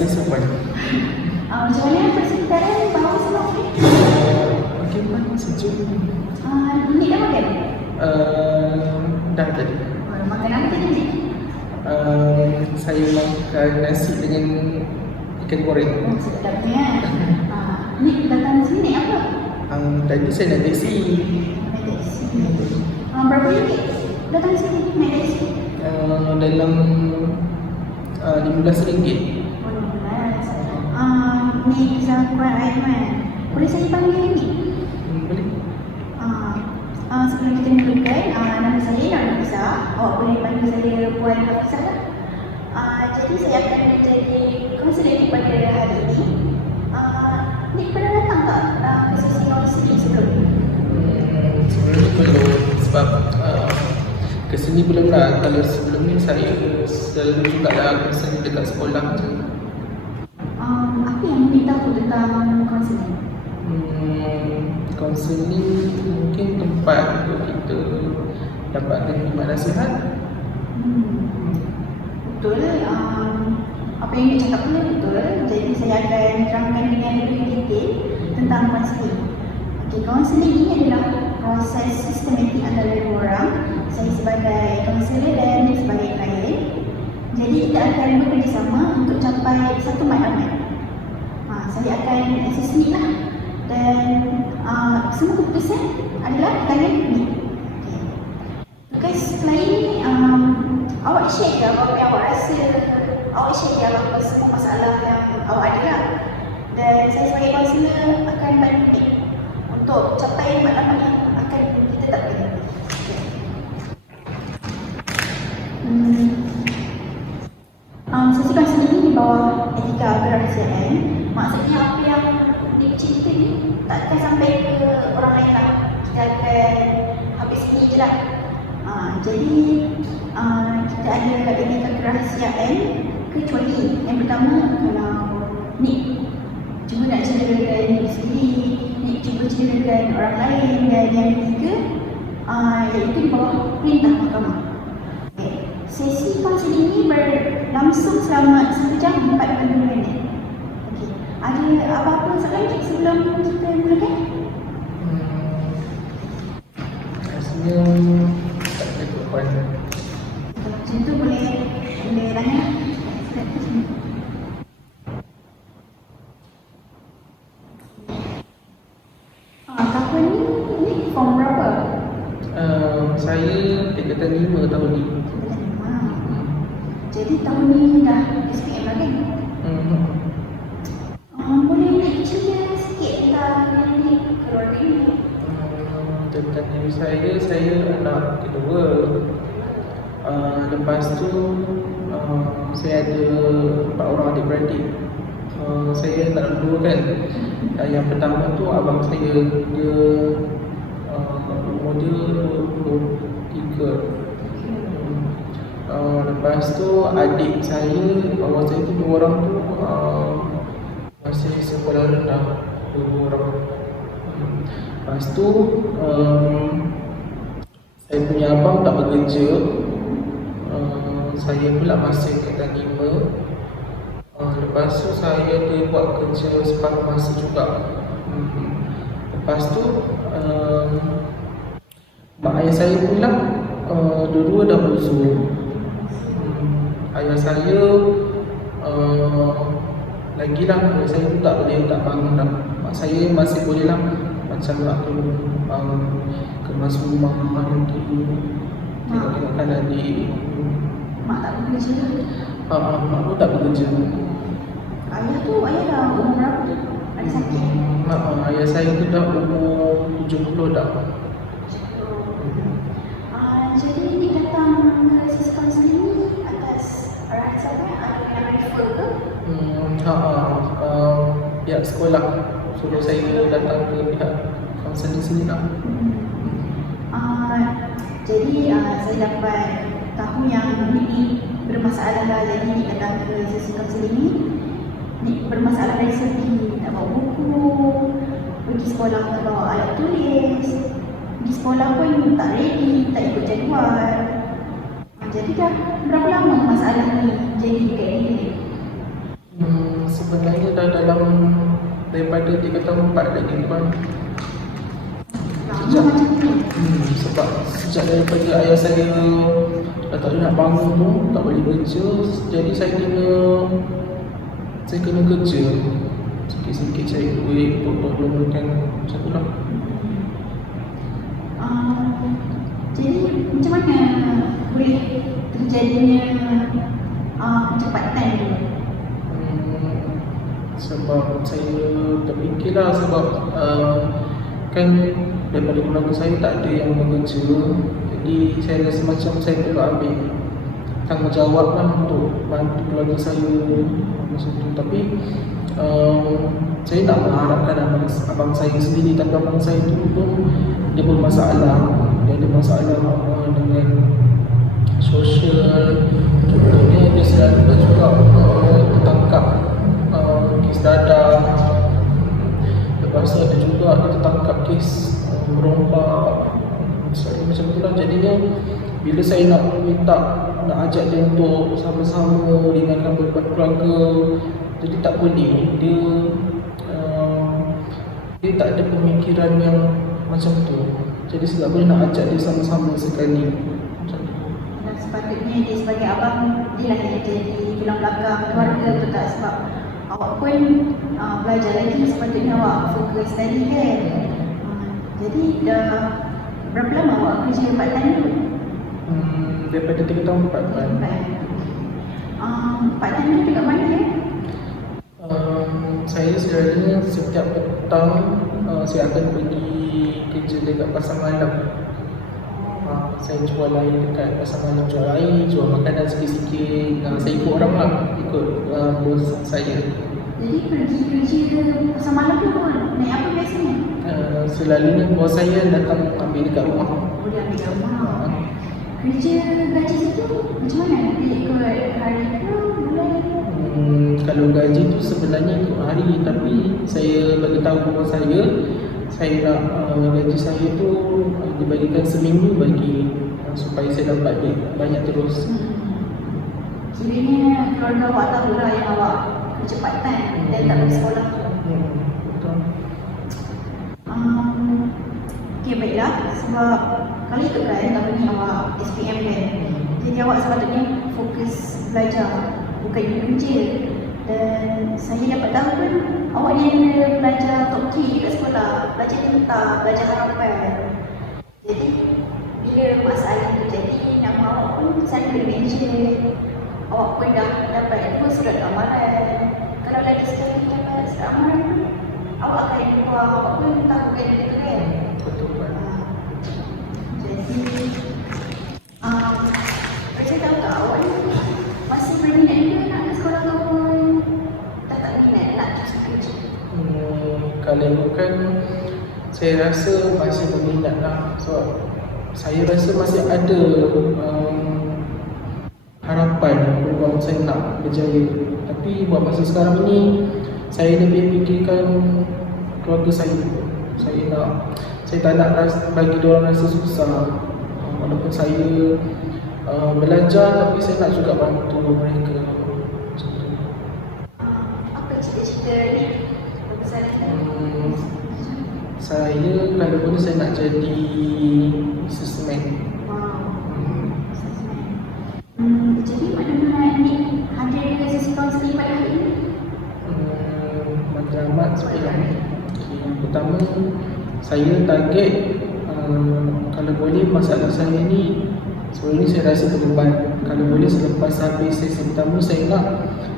saya sopan. Macam mana persekitaran bahawa semua okey? Okey pun sejuk. Ni dah makan? Dah tadi. Makan apa tadi ni? Saya makan nasi dengan ikan goreng. Sedapnya kan? Ni datang sini apa? Tadi saya naik teksi. Naik taksi. Berapa ringgit datang sini naik taksi? Dalam RM15. Ni Zakuan Aiman. Boleh saya panggil ni? Boleh. Sebelum kita mulakan, nama saya Nafisa. Awak boleh panggil saya Puan Hafizah lah. Jadi saya akan menjadi kaunselor pada hari ini. Ni pernah datang tak ke sesi kaunseling sebelum ni? Sebelum ni belum. Sebab kesini belum lah. Kalau sebelum ni saya selalu juga lah kesini dekat sekolah je. Apa yang memberitahu tentang kaunseling? Kaunseling mungkin tempat untuk kita dapat terima nasihat. Betul. Apa yang dia cakap tu betul. Jadi saya akan terangkan dengan lebih detail tentang kaunseling. Okey, kaunseling ini adalah proses sistematik antara dua orang. Saya sebagai kaunselor dan dia sebagai klien. Jadi kita akan bekerjasama untuk capai satu matlamat. Saya akan assist lah. Dan semua keputusan adalah tangan ni. Okay. Tugas klien ni, awak share ke apa yang awak rasa, awak share ke apa semua masalah yang awak ada lah. Dan saya sebagai kaunselor akan bantu untuk capai matlamat yang akan kita tetapkan. Sesi kaunseling ini di bawah etika kerahsiaan. Maksudnya apa yang dicerita ni takkan sampai ke orang lain lah. Kita akan habis sini je lah. Jadi kita ada etika kerahsiaan kecuali yang pertama, kalau ni cuba nak cederakan diri sendiri, ni cuba cederakan orang lain, dan yang ketiga iaitu di bawah perintah mahkamah. Sesi kaunseling ini berlangsung selama 1 jam 45 minit. Okey. Ada apa-apa soalan lagi sebelum kita mulakan? Rasanya tak ada jawapan. Kalau macam tu boleh tanya. Tahun ni form berapa? Saya tingkatan 5 tahun ni. Jadi tahun ni dah SPM lah kan? Boleh nak cerita sikit tentang ni keluarga ni? Tentang diri saya anak kedua. Lepas tu saya ada 4 orang adik-beradik. Saya anak kedua kan. Yang pertama tu abang saya, dia umur dia 23. Lepas tu adik saya, bawah saya tu 2 orang tu masih sekolah rendah, 2 orang. Lepas tu saya punya abang tak bekerja. Saya pula masih tingkatan 5. Lepas tu saya dia buat kerja separuh masa juga. Lepas tu mak ayah saya pula dua-dua dah uzur. Ayah saya lagilah, ayah saya tu tak bangun dah. Mak saya masih boleh lah, macam nak tolong kemas rumah nanti, tengok-tengokkan adik. Mak tak bekerja lah. Mak pun tak bekerja. Ayah dah umur berapa tu? Ada sakit? Ayah saya tu dah umur 70 dah. Jadi dia datang ke sesi kaunseling ni atas arahan siapa? Ada yang refer ke? Pihak sekolah suruh saya datang ke pihak kaunseling sini lah. Jadi saya dapat tahu yang ini bermasalah lah. Jadi ni datang ke sesi kaunseling ni bermasalah dari segi tak bawa buku, pergi sekolah tak bawa alat tulis, di sekolah pun tak ready, tak ikut jadual. Jadi dah berapa lama masalah ni jadi dekat diri? Sebenarnya dah dalam daripada 3 tahun 4 lagi kan. Lama macam ni. Sebab sejak daripada ayah saya dah tak boleh nak bangun tu, tak boleh kerja, jadi saya kena kerja sikit-sikit cari duit untuk tolongkan macam tu lah. Jadi macam mana boleh terjadinya kecepatan tu? Sebab saya terfikirlah sebab kan daripada keluarga saya tak ada yang bekerja, jadi saya rasa macam saya perlu ambil tanggungjawab lah untuk bantu keluarga saya macam tu. Tapi saya tak mengharapkan abang saya sendiri, tapi abang saya tu pun dia bermasalah, dia ada masalah dengan sosial. Contohnya dia selalu juga tertangkap kes dadah. Lepas tu ada juga dia tertangkap kes merompak. Saya macam tu lah. Jadinya bila saya nak ajak dia untuk sama-sama ringankan beban keluarga, jadi tak boleh. Dia tak ada pemikiran yang macam tu. Jadi saya tak boleh nak ajak dia sama-sama sekali macam tu. Dan sepatutnya dia sebagai abang, dia lah yang jadi tulang belakang keluarga tu tak? Sebab awak pun belajar lagi, sepatutnya awak fokus study kan. Jadi dah berapa lama awak kerja part time tu? Daripada 3 tahun 4 tahun. Part time tu dekat mana ya? Saya sebenarnya setiap petang saya akan pergi kerja dekat pasar malam. Saya jual air dekat pasar malam, jual air, jual makanan sikit-sikit. Saya ikut orang lah, ikut bos saya. Jadi pergi kerja pasar malam tu naik apa biasanya? Selalunya bos saya datang ambil dekat rumah. Boleh ambil kat rumah. Kerja gaji situ macam mana? Dia ikut hari ke bulan? Kalau gaji tu sebenarnya ikut hari, tapi saya bagi tahu bos saya nak gaji saya tu dibagikan seminggu bagi supaya saya dapat duit banyak terus. Kiranya keluarga awak tahu lah yang awak kerja part time dan tak pergi sekolah tu. Betul. Okay, baiklah. Sebab kali itu kan tahun ni awak SPM kan, jadi awak sepatutnya fokus belajar, bukan kerja. Dan saya dapat tahu kan awak ni ada belajar top 3 kat sekolah, belajar tentang, belajar harapan. Jadi bila masalah terjadi, nama awak pun saya kena mention. Awak pun dah dapat 2 surat amaran. Kalau lagi sekali dapat surat amaran pun awak akan keluar, awak pun tahu kan begitu kan. Betul. Jadi saya tahu tak awak ni masih berminat juga nak ke sekolah ataupun tak minat nak terus kerja? Kalau bukan, saya rasa masih berminat lah. Sebab saya rasa masih ada harapan peluang saya nak berjaya. Tapi buat masa sekarang ni, saya lebih fikirkan keluarga saya. Saya tak nak bagi diorang rasa susah. Walaupun saya belajar, tapi saya nak juga bantu mereka. Apa cita-cita ni? Besar ni? Saya kalau boleh saya nak jadi businessman. Jadi mana-mana ni hadir sesi kaunseling pada hari ini? Matlamat sebenarnya. Yang pertama, saya target kalau boleh masalah saya ni sebelum ni saya rasa terbeban. Kalau boleh selepas habis sesi pertama, saya nak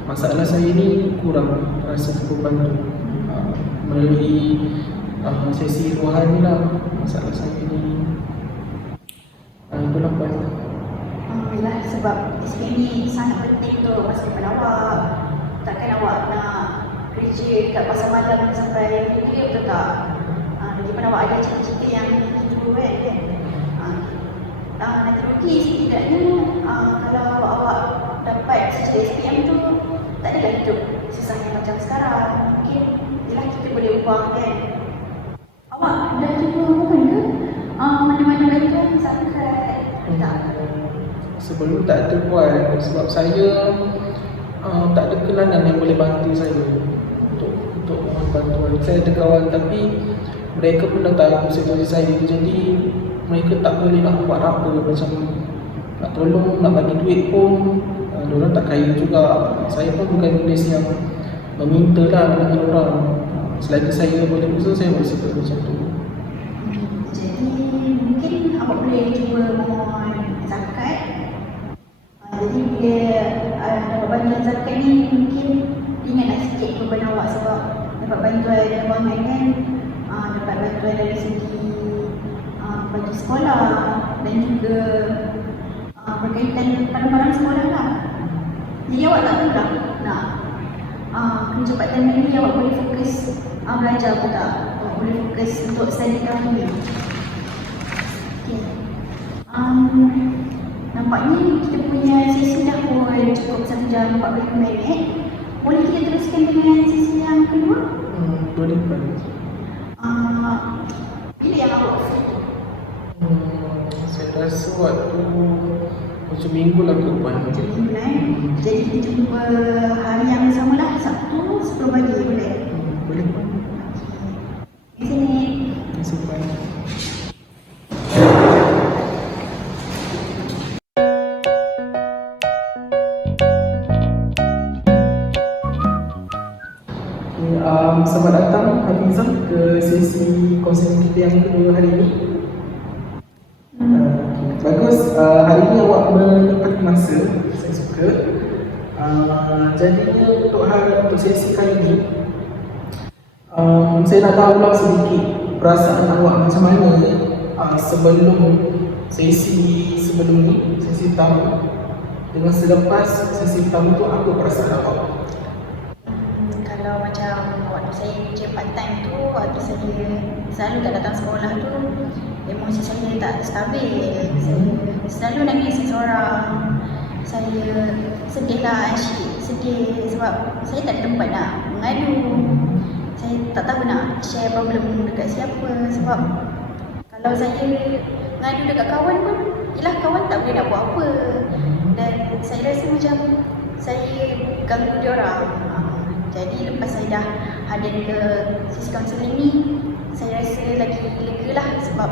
masalah saya ni kurang rasa terbeban tu. Melalui sesi rohani lah masalah saya ni. Itulah Puan. Alhamdulillah, sebab SPM ni sangat penting tu masa depan awak. Takkan awak nak kerja kat pasar malam sampai dia betul tak? Lagipun awak ada cita-cita yang itu kan? Nanti rugi setidaknya kalau awak dapat secara SPM tu tak adalah hidup susahnya macam sekarang. Mungkin yelah kita boleh ubah kan? Awak dah cuba bukan ke? Mana-mana bantuan zakat? Tak? Sebelum tak ada Puan, sebab saya tak ada kenalan yang boleh bantu saya untuk mohon bantuan. Saya ada kawan tapi mereka pun dah tahu situasi saya, jadi mereka tak boleh nak buat apa, macam nak tolong, nak bagi duit pun diorang tak kaya juga. Saya pun bukan jenis yang meminta lah dengan diorang. Selagi saya boleh usaha, saya boleh sebut macam tu. Jadi mungkin awak boleh cuba mohon zakat. Jadi bila dapat bantuan zakat ni, mungkin ingatlah sikit beban awak sebab dapat bantuan kewangan kan, dapat bantuan dari segi bagi sekolah dan juga berkaitan barang-barang sekolah lah. Jadi awak tak perlu nak kerja part time ni, awak boleh fokus belajar pun tak? Awak boleh fokus untuk study tahun ni. Okay. Nampaknya kita punya sesi dah pun cukup 1 jam 45 minit. Boleh kita teruskan dengan sesi yang kedua? Boleh kan? Bila yang awak free? Saya rasa waktu macam minggu lah ke depan. Macam minggu kan? Jadi kita jumpa hari yang sama lah, Sabtu 10 pagi boleh? Boleh kan? Di sini. Terima kasih banyak. Selamat datang Hafizah ke sesi konsen kita yang kedua hari ini. Bagus, hari ini awak menyempatkan masa, saya suka. Jadinya untuk sesi kali ini, saya nak tahu pula sedikit perasaan awak macam mana sebelum sesi sebelum ni, sesi pertama, dengan selepas sesi pertama tu, apa perasaan awak? Kalau macam waktu saya kerja part time tu, waktu saya selalu tak datang sekolah tu, emosi saya tak stabil. Saya selalu nangis seorang. Saya sedih lah, sedih sebab saya tak ada tempat nak mengadu. Saya tak tahu nak share problem dekat siapa, sebab kalau saya mengadu dekat kawan pun, yelah kawan tak boleh nak buat apa. Dan saya rasa macam saya ganggu dia orang. Jadi lepas saya dah hadir ke sesi kaunseling ni, saya rasa lagi lega lah sebab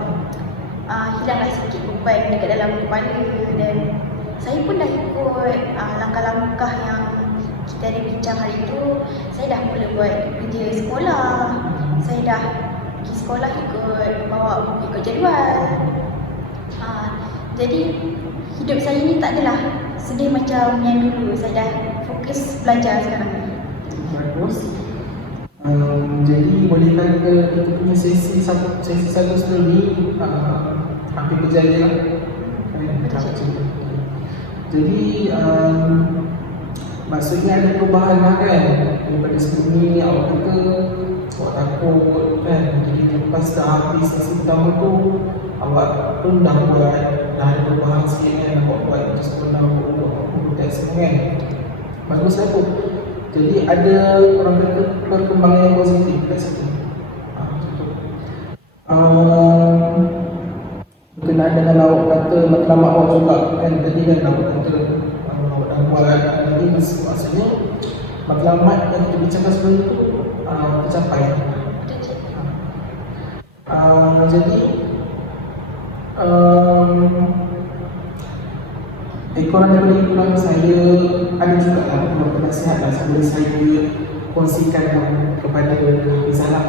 hilanglah sikit beban dekat dalam kepala. Dan saya pun dah ikut langkah-langkah yang kita ada bincang hari tu. Saya dah mula buat kerja sekolah, saya dah pergi sekolah ikut jadual. Jadi hidup saya ni tak adalah sedih macam yang dulu. Saya dah fokus belajar sekarang ni. Bagus. Jadi boleh kata kita punya sesi satu sebelum ni hampir berjaya lah. Jadi maksudnya ada perubahan lah kan, daripada sebelum ni awak kata awak takut kan. Jadi lepas dah habis sesi pertama tu, awak pun dah ada perubahan sikit kan, awak buat ke sekolah, buat test kan. Bagus lah tu. Jadi ada orang kata perkembangan yang positif kat situ. Berkenaan dengan awak kata matlamat awak juga kan, tadi kan awak kata awak dah buat, jadi maksudnya matlamat yang kita bicarakan sebelum itu tercapai. Jadi korang daripada ikutan saya ada juga lah beberapa nasihat lah sebelum saya kongsikan kepada Hafizah lah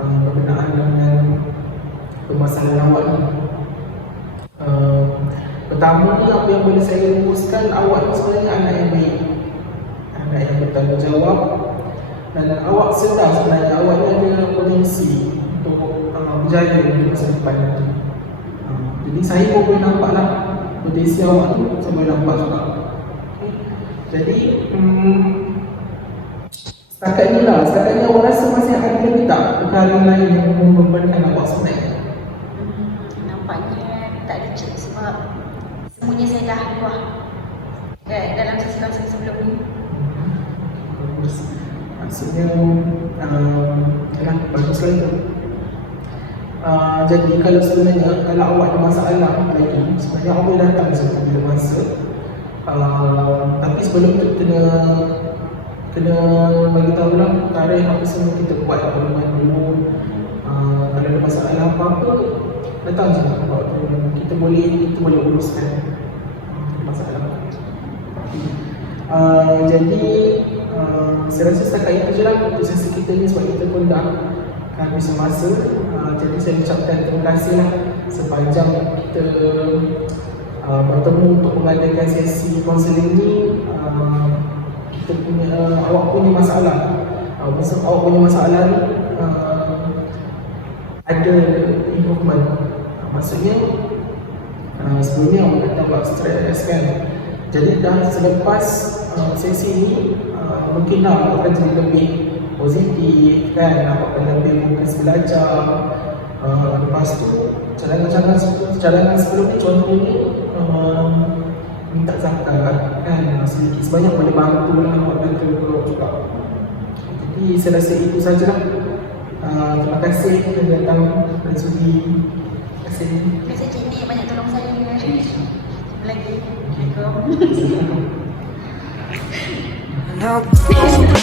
berkenaan dengan permasalahan awak ni. Pertama ni, apa yang boleh saya rumuskan, awak ni sebenarnya anak yang baik, anak yang bertanggungjawab, dan awak sedar sebenarnya awak ni ada potensi untuk berjaya di masa depan nanti. Jadi saya pun boleh nampak lah potensi awak tu, saya boleh nampak juga. Jadi setakat ni awak rasa masih ada lagi tak perkara lain yang membebankan awak sebenarnya? Nampaknya tak ada cik sebab semuanya saya dah buat dalam sesi sebelum ni. Maksudnya bagus lagi. Jadi kalau sebenarnya kalau awak ada masalah lagi, sebenarnya awak boleh datang bila masa Tapi sebelum tu kena bagi tahu lah tarikh apa semua kita buat maklumat dulu. Kalau ada masalah apa-apa datang je kita boleh uruskan masalah. Jadi saya rasa setakat itu je lah untuk sesi kita ni, sebab kita pun dah habis masa. Jadi saya ucapkan terima kasih lah sepanjang kita bertemu untuk mengadakan sesi kaunseling ni. Kita punya awak punya masalah, awak punya masalah ni ada improvement. Maksudnya sebelum ni awak kata awak stres kan, jadi dah selepas sesi ni mungkin awak akan jadi lebih positif kan, awak akan lebih fokus belajar. Lepas tu cadangan sebelum ni contohnya minta zakat kan, sedikit sebanyak boleh bantu lah, awak bantu juga. Jadi saya rasa itu sajalah. Terima kasih kerana datang dan sudi. Terima kasih. Terima kasih Cik Nik, banyak tolong saya dengan lagi. Assalamualaikum.